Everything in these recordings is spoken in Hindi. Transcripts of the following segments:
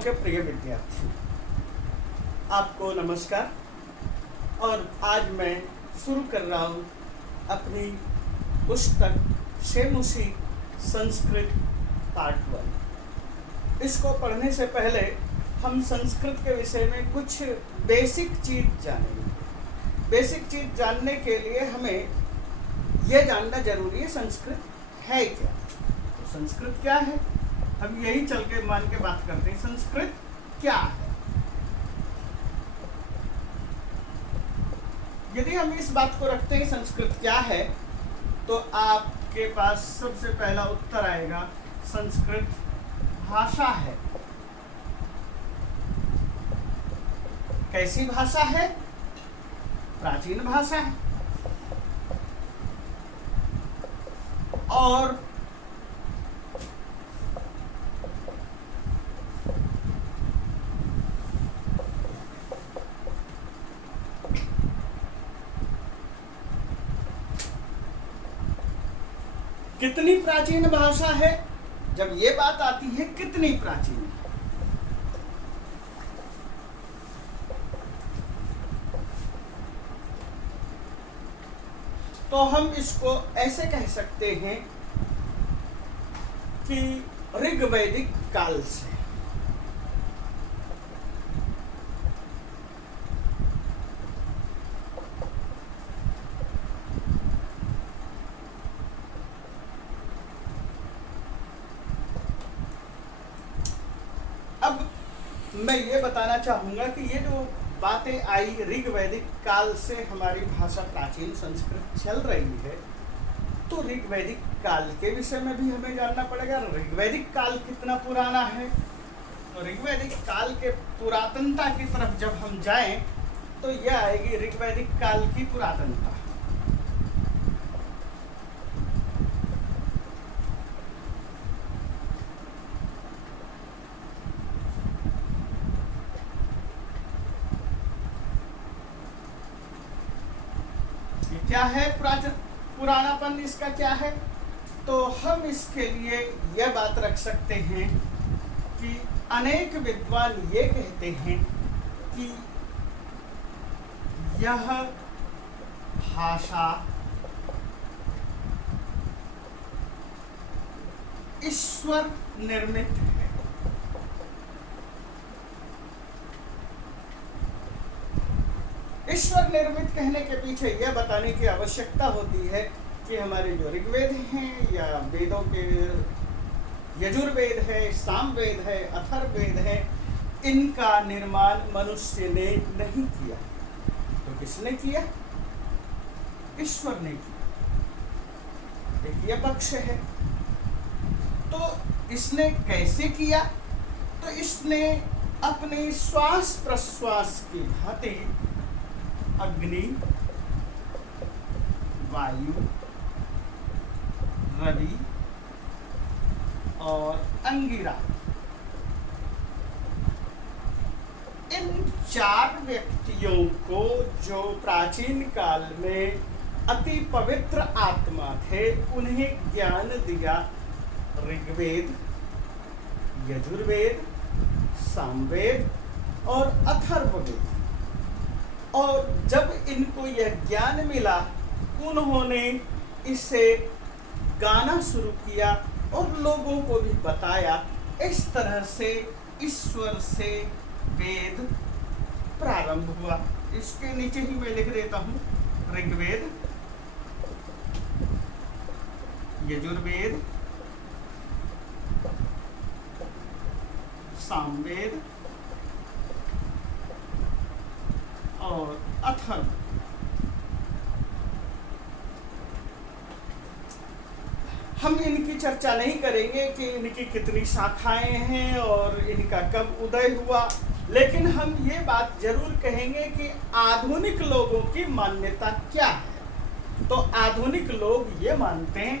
के प्रिय विद्यार्थी, आपको नमस्कार। और आज मैं शुरू कर रहा हूँ अपनी पुस्तक शेमुशी संस्कृत पार्ट 1। इसको पढ़ने से पहले हम संस्कृत के विषय में कुछ बेसिक चीज़ जानेंगे। बेसिक चीज़ जानने के लिए हमें यह जानना जरूरी है संस्कृत है क्या। तो संस्कृत क्या है, हम यही चल के मान के बात करते हैं। संस्कृत क्या है? यदि हम इस बात को रखते हैं संस्कृत क्या है, तो आपके पास सबसे पहला उत्तर आएगा संस्कृत भाषा है। कैसी भाषा है? प्राचीन भाषा है। और कितनी प्राचीन भाषा है? जब ये बात आती है कितनी प्राचीन है, तो हम इसको ऐसे कह सकते हैं कि ऋग्वैदिक काल से। अब मैं ये बताना चाहूँगा कि ये जो बातें आई ऋग्वैदिक काल से हमारी भाषा प्राचीन संस्कृत चल रही है, तो ऋग्वैदिक काल के विषय में भी हमें जानना पड़ेगा। ऋग्वैदिक काल कितना पुराना है? तो ऋग्वैदिक काल के पुरातनता की तरफ जब हम जाएं तो यह आएगी ऋग्वैदिक काल की पुरातनता। क्या है पुरानापन, इसका क्या है? तो हम इसके लिए यह बात रख सकते हैं कि अनेक विद्वान ये कहते हैं कि यह भाषा ईश्वर निर्मित है। ईश्वर निर्मित कहने के पीछे यह बताने की आवश्यकता होती है कि हमारे जो ऋग्वेद हैं या वेदों के यजुर्वेद है, सामवेद है, अथर्ववेद है, इनका निर्माण मनुष्य ने नहीं किया। तो किसने किया? ईश्वर ने किया। एक यह पक्ष है। तो इसने कैसे किया? तो इसने अपने श्वास प्रश्वास की भांति अग्नि, वायु, रवि और अंगिरा, इन 4 व्यक्तियों को जो प्राचीन काल में अति पवित्र आत्मा थे, उन्हें ज्ञान दिया ऋग्वेद, यजुर्वेद, सामवेद और अथर्ववेद। और जब इनको यह ज्ञान मिला, उन्होंने इसे गाना शुरू किया और लोगों को भी बताया। इस तरह से ईश्वर से वेद प्रारंभ हुआ। इसके नीचे ही मैं लिख देता हूँ ऋग्वेद, यजुर्वेद, सामवेद और अथर्व। हम इनकी चर्चा नहीं करेंगे कि इनकी कितनी शाखाएं हैं और इनका कब उदय हुआ, लेकिन हम ये बात जरूर कहेंगे कि आधुनिक लोगों की मान्यता क्या है। तो आधुनिक लोग ये मानते हैं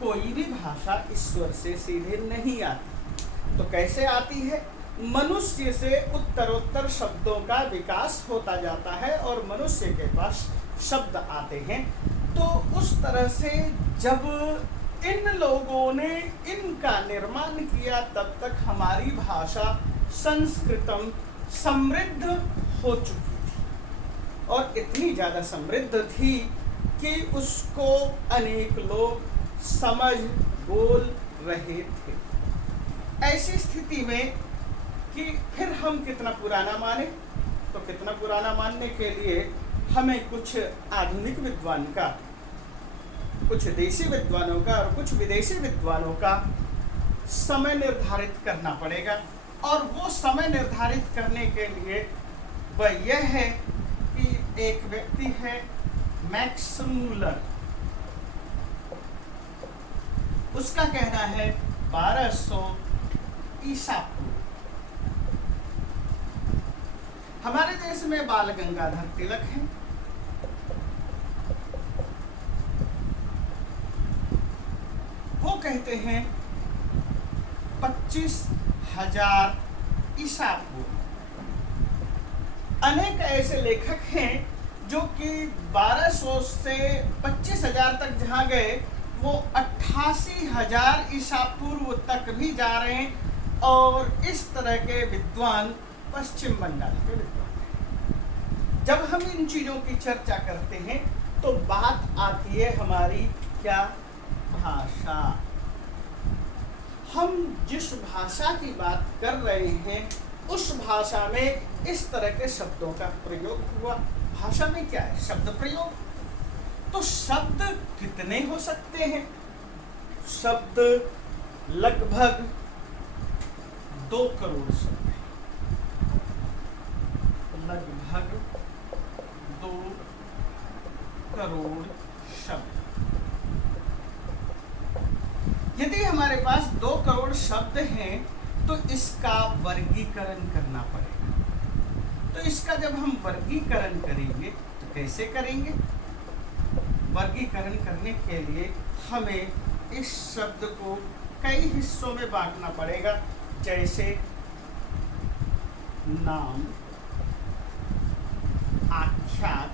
कोई भी भाषा ईश्वर से सीधे नहीं आती। तो कैसे आती है? मनुष्य से उत्तरोत्तर शब्दों का विकास होता जाता है और मनुष्य के पास शब्द आते हैं। तो उस तरह से जब इन लोगों ने इनका निर्माण किया, तब तक हमारी भाषा संस्कृतम समृद्ध हो चुकी थी और इतनी ज़्यादा समृद्ध थी कि उसको अनेक लोग समझ बोल रहे थे। ऐसी स्थिति में कि फिर हम कितना पुराना माने, तो कितना पुराना मानने के लिए हमें कुछ आधुनिक विद्वान का, कुछ देशी विद्वानों का और कुछ विदेशी विद्वानों का समय निर्धारित करना पड़ेगा। और वो समय निर्धारित करने के लिए वह यह है कि एक व्यक्ति है मैक्स मूलर, उसका कहना है 1200 ईसा पूर्व। हमारे देश में बाल गंगाधर तिलक हैं, वो कहते हैं 25,000 ईसा पूर्व। अनेक ऐसे लेखक हैं जो कि 1200 से 25,000 तक जहाँ गए वो 88,000 ईसा पूर्व तक भी जा रहे हैं। और इस तरह के विद्वान पश्चिम बंगाल के विद्वान हैं। जब हम इन चीज़ों की चर्चा करते हैं तो बात आती है हमारी क्या, भाषा। हम जिस भाषा की बात कर रहे हैं उस भाषा में इस तरह के शब्दों का प्रयोग हुआ। भाषा में क्या है, शब्द प्रयोग। तो शब्द कितने हो सकते हैं? शब्द लगभग 2 करोड़ शब्द हैं, लगभग 2 करोड़ शब्द। यदि हमारे पास 2 करोड़ शब्द हैं तो इसका वर्गीकरण करना पड़ेगा। तो इसका जब हम वर्गीकरण करेंगे तो कैसे करेंगे? वर्गीकरण करने के लिए हमें इस शब्द को कई हिस्सों में बांटना पड़ेगा, जैसे नाम, आख्यात,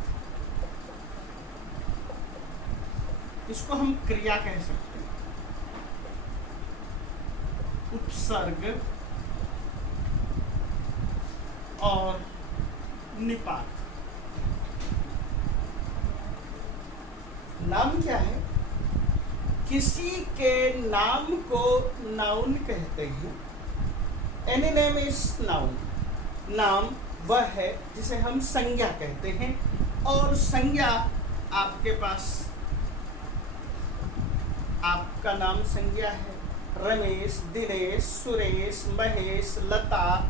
इसको हम क्रिया कह सकते हैं, उपसर्ग और निपात। नाम क्या है? किसी के नाम को नाउन कहते हैं। Any name is noun. नाम वह है जिसे हम संज्ञा कहते हैं। और संज्ञा आपके पास, आपका नाम संज्ञा है, रमेश, दिनेश, सुरेश, महेश, लता,